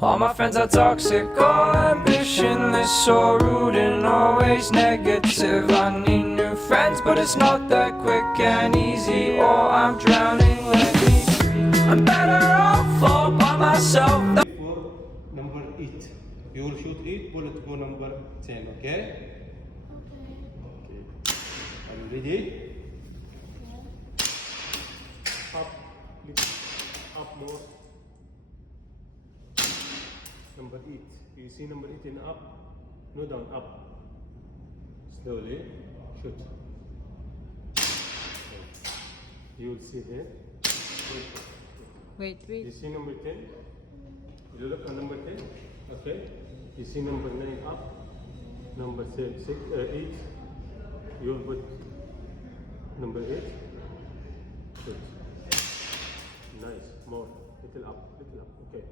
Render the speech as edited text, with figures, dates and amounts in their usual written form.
All my friends are toxic, all ambitionless, so rude and always negative. I need new friends, but it's not that quick and easy, or I'm drowning, let me free. I'm better off all by myself. For number 8. You will shoot 8 bullets go number 10, okay? Okay. Are you ready? Up, lift, up more. Number 8. You see number 8 in up? No, down, up. Slowly, shoot. You will see there. Wait. You see number 10? You look at number 10? Okay. You see number 9 up? Number 8? You will put number 8? Good. Nice. More. Little up. Okay.